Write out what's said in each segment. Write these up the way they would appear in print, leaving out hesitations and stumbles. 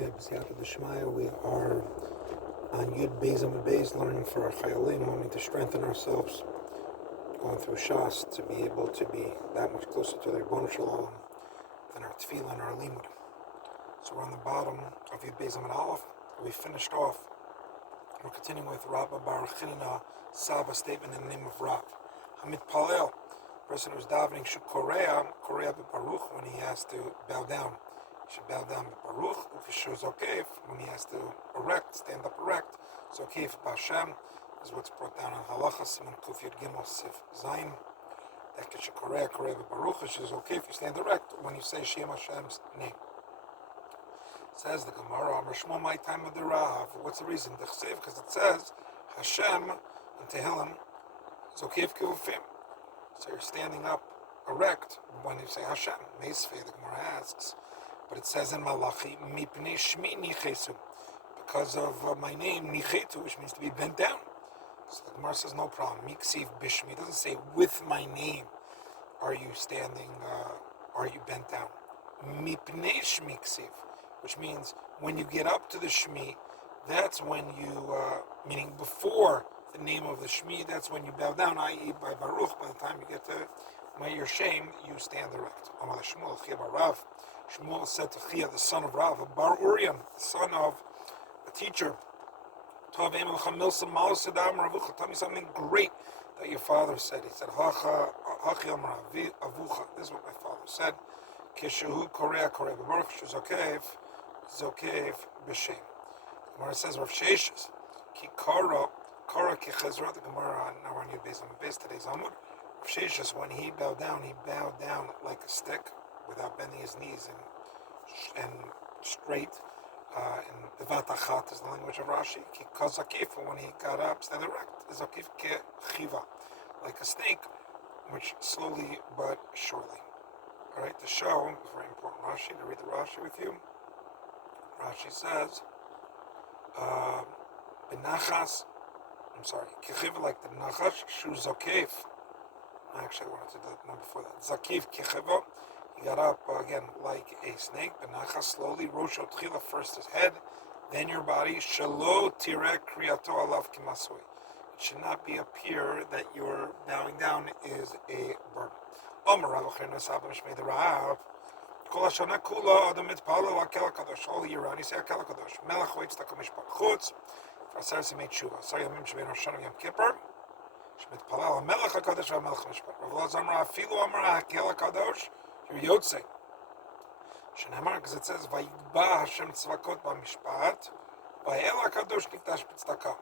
Okay, B'siyata D'Shmaya, we are on Yud Beis Amud Beis, learning for our Chayalim, wanting to strengthen ourselves, going through Shas, to be able to be that much closer to the Ribono Shel Olam than our Tefillah and our Limud. So we're on the bottom of Yud Beis Amud Aleph. We finished off. We're continuing with Rabba Bar Chinina Saba statement in the name of Rav. Hamid Palel, person who's davening, should Korea Baruch when he has to bow down. He should bow down with Baruch. If he shows okay, when he has to stand up erect, it's okay if Hashem is what's brought down in Halacha Siman Kuf Yud Gimel Sif Zayin. That should Korea Baruch. It is okay if you stand erect when you say Shem Hashem's name. Says the Gemara, Rishmo my time of the Rav. What's the reason? Because it says Hashem and Tehillim is okay if Kivufim. So you're standing up erect when you say Hashem. Meisvei, the Gemara asks, but it says in Malachi, Mipnei Shmi Nichesu, because of my name Nichetu, which means to be bent down. So the Gemara says no problem. Miksiv Bishmi, it doesn't say with my name are you standing, are you bent down. Mipnei Shmi Ksiv, which means when you get up to the Shmi, that's when you, meaning before the name of the Shmi, that's when you bow down, i.e. by Baruch. By the time you get to your shame, you stand erect. Amar Shmuel, Chia bar Rav. Shmuel said to Chia, the son of Rav, Bar Urian, the son of a teacher, tell me something great that your father said. He said, Hachi Amar Avucha. This is what my father said. Kishahu Korea Baruch Shuzokev Zokev B'Shem. The Gemara says, Rav Sheshes, Ki Kara Ki Chezra, the Gemara, now we're on Yud Beis Amud Beis, today's Amud. Rav Sheshes, when he bowed down like a stick, without bending his knees and straight. And Bevat Achat is the language of Rashi. Ki Kazakif, when he got up, stand erect. Zakif Ke Chiva, like a snake, which slowly but surely. All right, the show is very important. Rashi, to read the Rashi with you. Rashi says, Benachas, Kechiva, like the Nachash, Shu Zakif. Actually, I wanted to do that one before that. Zakif Kechiva, he got up again like a snake. Benachas, slowly. Rosho Tchila, first his head, then your body. Shalo Tirek Kriyato Alav Kimasui. It should not appear that your bowing down is a burden. Omer Rav Ochrena Saba Mishmei the Rav. Kol Hashana Kula Adam Mitpala Lakel Kadosh. All year round, he say Akel Kadosh. Melech Hoitz Takomish Chutz. For Aser Simei Tshuva. So Yamim Shbein Rosh Hashanah Yom Kippur. Shmitpala Melech Hakadosh VaMelech Mishpat. Rav Lazar Amar Afilu Amar Akel Kadosh. You're Yotzei. Shenamar, because it says Vayigba Hashem Tzvakot BaMishpat. Vayel Hakadosh Nikdash B'Tzedakah.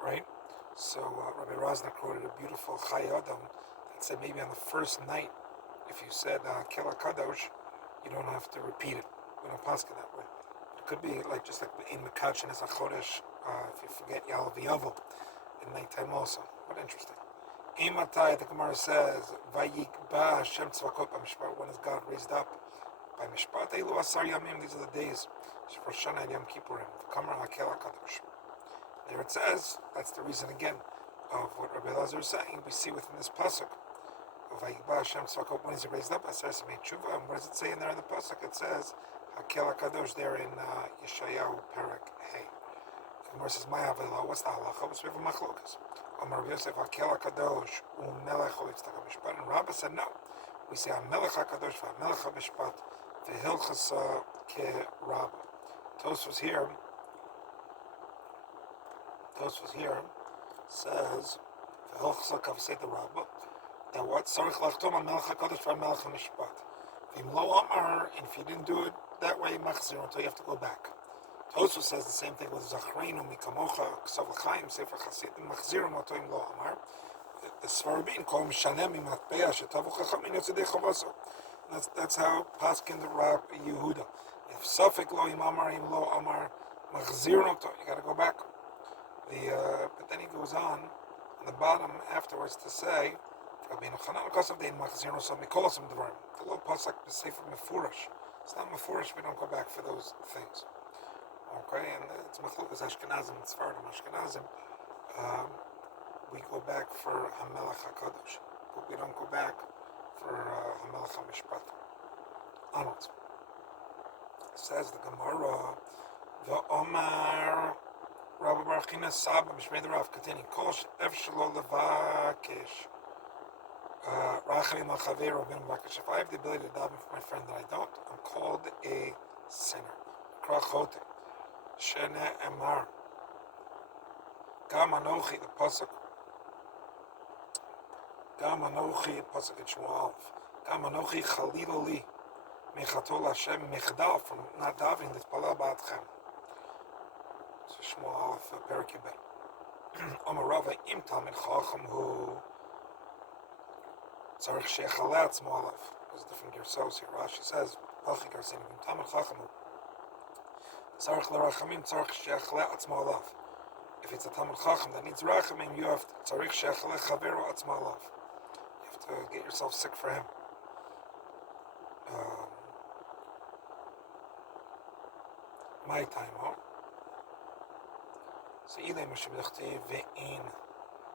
Right. So Rabbi Rosner quoted a beautiful Chai Adam that said maybe on the first night, if you said Kel Kadosh, you don't have to repeat it. We don't pass it that way. It could be like just like in Mekachin as a Chodesh, if you forget Yal V'Yavo in nighttime also. But interesting. Imatai, the Gemara says, Vayikba Hashem Tzvakot BaMishpat. When is God raised up by Mishpat? Eilu Asar Yamim. These are the days. Rosh Hashanah and Yom Kippurim. V'kamar HaKel HaKadosh. There it says, that's the reason again of what Rabbi Lazar is saying. We see within this pasuk of Vayikba Hashem Tzvakot, when is he raised up? Aser Simei Tshuva. And what does it say in there in the pasuk? It says Hakel HaKadosh there in Yeshayahu Perek Hey. The Gemara says, "My Avila, what's the halacha?" What's with machlokas? Amar Rav Yosef Hakel HaKadosh u'Melech Hoitz Takamishpat. And Rabbi said no. We say Melech HaKadosh v'Melech HaMishpat v'Hilchasa Ke Rabba. Tos was here, says, the Rabba, that what? Sarich lachtom HaMelech HaKadosh v'Melech HaMishpat. V'im lo amar, and if you didn't do it that way, machzir, until you have to go back. Tosu says the same thing with Zachreinu Mikamocha Ksav L'chaim Sefer Chasidim Machzirim Otoim Lo Amar. The Svarabin call him Shalem Imatbeya Shetavu Chachamim Yotzedei Chavaso. That's how Paskin the Rab Yehuda. If Safek Lo Im Amar Im Lo Amar Machzirim Oto, you got to go back. But then he goes on the bottom afterwards to say Rabbeinu Chanan Kosav Dein Machzirim Oto Mikolasam Dvarim. The little pasuk is Sefer Mefurish. It's not Mefurish. We don't go back for those things. Okay, and it's Machlokas Ashkenazim, it's Sfardim Ashkenazim. We go back for Hamelech HaKadosh, but we don't go back for Hamelech HaMishpat. Onwards. Says the Gemara, the Omar Rabbi Barachina Saba Mishmei the Rav containing Kol Efshalo Levakish Rachamim Al Chaver Rabin Vakish. If I have the ability to daven for my friend that I don't, I'm called a sinner. Krachote Shene Emar Gam Anochi, the pasuk Gam Anochi, pasuk in Shmuel. Gam Anochi Chalilo Li Mechatol Hashem Mechdal, from not davening this Pala Batchem. So Shmuel Aleph Perik Yubet. Omer Rava Im Talmid Chacham Hu Tzarich Shechaleh Atzmo Aleph. There's different Gersos here. Rashi says Balchi Garsin Im Talmid Chacham Hu Tzarich L'Rachamim Tzarich Shechaleh Atzmo Aleph. If it's a Talmid Chacham that needs Rachamim, you have Tzarich Shechaleh Chaveru Atzmo Aleph. You have to get yourself sick for him. My time, huh? So Ilay Moshe B'Dachti Ve'in,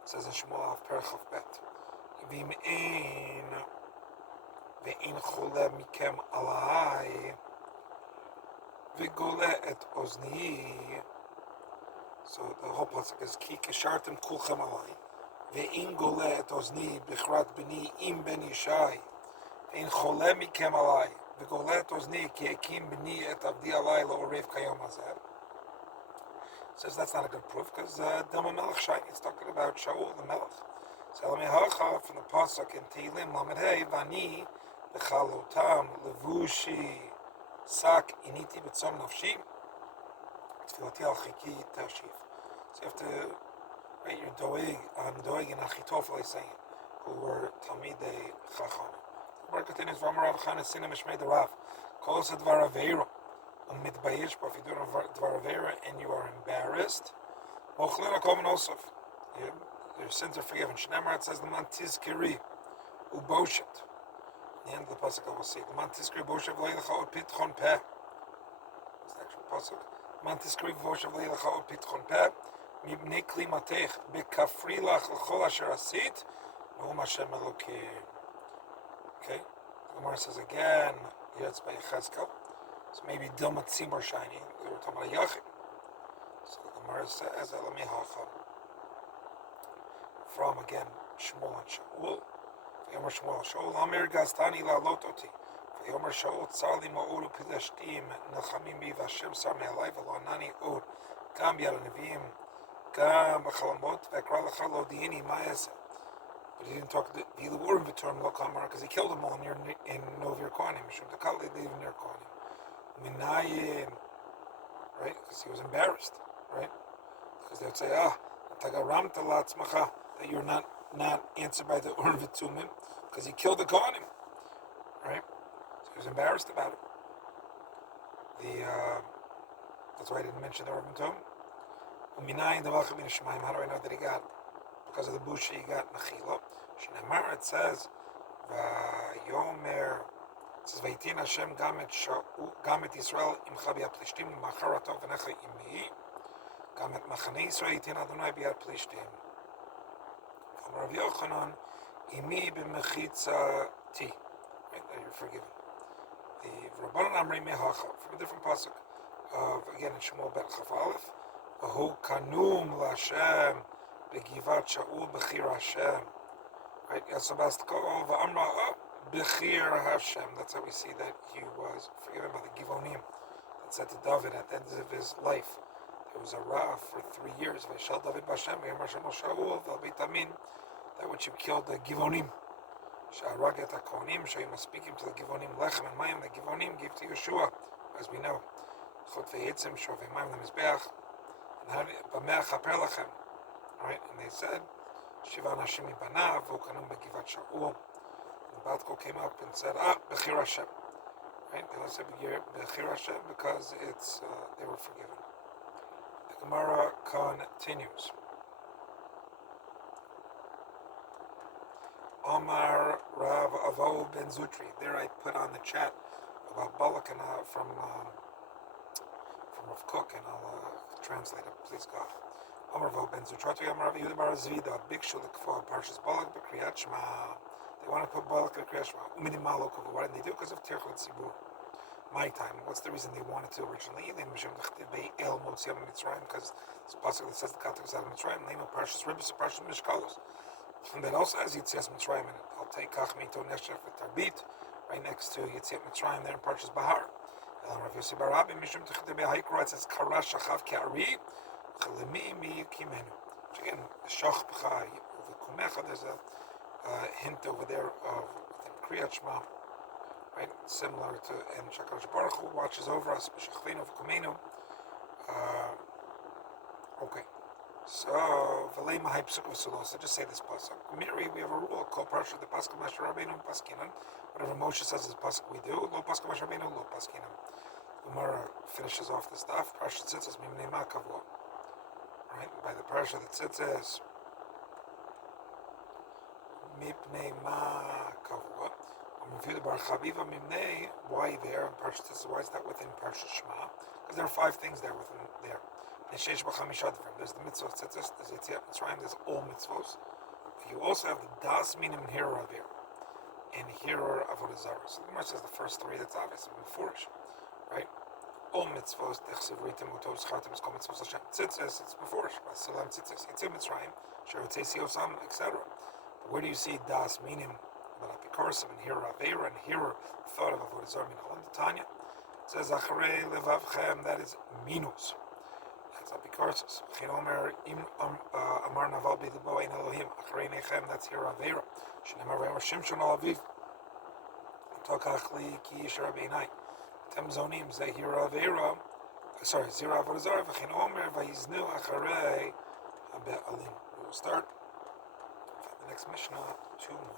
says in Shmuel of Perchav Bet, Ve'in Chole Mikem Alai Ve'gole Et Ozni. So the whole pasuk is Ki Keshartem Kulchem Alai Ve'in Gole Et Ozni Bichrat B'ni Im Ben Yishai Ve'in Chole Mikem Alai Ve'gole Et Ozni Ki Ekim B'ni Et Avdi Alai Lo Orev Kayom Hazeh. Says that's not a good proof because Dilma Melech Shai, it's talking about Shaul the Melech. So Elamehacha from the pasuk in Tehillim Lamed Hey Vani B'chalotam Levushi Sak Initi B'tzom Nafshi Tfilati Al Chiki Tashiv. So you have to write your Doeg, Doeg and Achitofel is saying, who were Talmidei Chacham. The Gemara continues, V'amar Rav Chana Sina Mishmei the Rav Kol Sedvar Aveiro. If you do Dvar Avera and you are embarrassed, your sins are forgiven. Shnemar, it says the man tizkiri uboshet. The end of the pasuk I will see. The man tizkiri uboshet v'leilecha od pitchon peh. That's the actual pasuk. Man tizkiri uboshet v'leilecha od pitchon peh. Mibnei kli matech bekafrilach l'chol asher asit no'um Hashem Elokim. Okay, the Gemara says again. Here it's by Yechezkel. So maybe Dilma Tzibor shining. They were talking about Yachid. So the Gemara says, Elami Hacha. From again, Shmuel and Shaul. V'yomer Shmuel Shaul, Amir Gastani la lototi. V'yomer Shaul, Tzali ma'oru pidashtim, Nechamim bi v'Hashem sar me'alai v'lo anani od, Gam yad neviim, Gam b'chalamot, v'ekra lecha lo di'ini ma'aseh. But he didn't talk to the Urim v'Turim lo kamar, because he killed them all in Novir Kohanim. Mishum Takal, they live near Kohanim. Minayim, right? Because he was embarrassed, right? Because they would say, Tagaramta latzmacha, that you're not answered by the Urim v'Tumim, because he killed the Kohanim, right? So he was embarrassed about it. That's why I didn't mention the Urim v'Tumim. Minayim devachim min Shemaim. How do I know that he got? Because of the bush he got mechila. Shneimar, it says, Vayomer. It says, Vaitin Hashem gam et Yisrael imcha b'yad plishtim u'macharato v'necha imi gam et machanei Yisrael yitin Adonai b'yad plishtim. From Rav Yochanan, imi b'mechitzati. Right, that you're forgiven. The Rabbanan Amrei Mehacha, from a different pasuk of, again in Shmuel Bet Chaf Aleph, V'hu kanum l'Hashem b'givat Shaul b'chir Hashem. Right, Yasabastkol v'amra Bechir Hashem. That's how we see that he was forgiven by the Givonim. That said to David at the end of his life, there was a Rav for 3 years. V'shal David b'Hashem v'yamar Shemo Shaul v'albitamin. That which you killed the Givonim. Sha'arag et HaKohanim. So you must speak him to the Givonim. Lechem and Mayim. The Givonim give to Yeshua, as we know. Chot v'yitzim shovei Mayim l'mizbeach. And b'meh chaper lechem. Right, and they said, Shivan Hashem ibanav v'ukanum b'givat Shaul. Batko came up and said, Bechir Hashem. Right? They said Bechir Hashem because it's they were forgiven. The Gemara continues. Omar Rav Avo Ben Zutri. There I put on the chat about Balak and from Rav Cook, and I'll translate it, please God. Omar Avo Ben Zutri. Omar Rav Yehuda Bar Zvida. Big Shulik for Parshas Balak B'Kriyat Shema. They want to put Balak and Kriyat Shema. Why did they do? Because of Tirchot Tzibur. my time. What's the reason they wanted to originally? Because it's possible that says the Katak is out of Mitzrayim. Name of Parshas Ribbis, Parshas Mishkalos. And that also has Yitzias Mitzrayim in it. I'll take Kach Mito Neshech V'Tarbit, right next to Yitzias Mitzrayim there in Parshas Bahar. Rav Yossi Bar Rabbi Mishum Techidei Haikra, it says Karash Shachav Ke'ari Chalemi Mi Yikimenu. Which again, Shach B'cha V'Kumecha, there's a hint over there of Kriyat Shema, right? Similar to and Shakadosh Baruch Hu watches over us. B'Shachvinu V'Kumenu. Okay. So V'lei Mahai Psuk V'Sulo. So just say this pasuk. Miri, we have a rule called Parsha the Pasuk Moshe Rabbeinu Paskinan. Whatever Moshe says is pasuk we do. Lo Pasuk Moshe Rabbeinu Lo Paskinan. Gemara finishes off the stuff. Parsha Tzitzis Mimnei Ma Kavua. Right? By the Parsha that Tzitzis Mipnei Ma Kavua. When we review the Bar Chaviva Mimnei, why there? And Parsha Tzitzis, why is that within Parsha Shema? Because there are 5 things there within there. There's the mitzvah tzitzis, there's Yetziat Mitzrayim, there's all mitzvahs. You also have the das minim and hearer of and hearer of Avodah Zarah. So the Gemara says the first 3, that's obvious, before, right? All mitzvahs, dechsev ritim utov schartim is called mitzvahs Hashem. Tzitzis, it's before, Salam tzitzis, Yetziat Mitzrayim, sheretzei osam, etc. But where do you see das minim, but apikorasim, and hearer of and hearer thought of Avodah Zarah min alam Tanya? It says acharei levavchem, that is minus. That's Chinomer Amar Naval Bidbo Ein Elohim Achrei Nechem. That's here Avera. Shneimar Vayamar Shimshon Al Aviv Tokach Li Ki Yisher Beinai. Tem Zonim Zehira Avera. Sorry, Zira Avodah Zarah. V'Chinomer Vayiznu Achrei Abe Alim. We will start from the next Mishnah 2 more.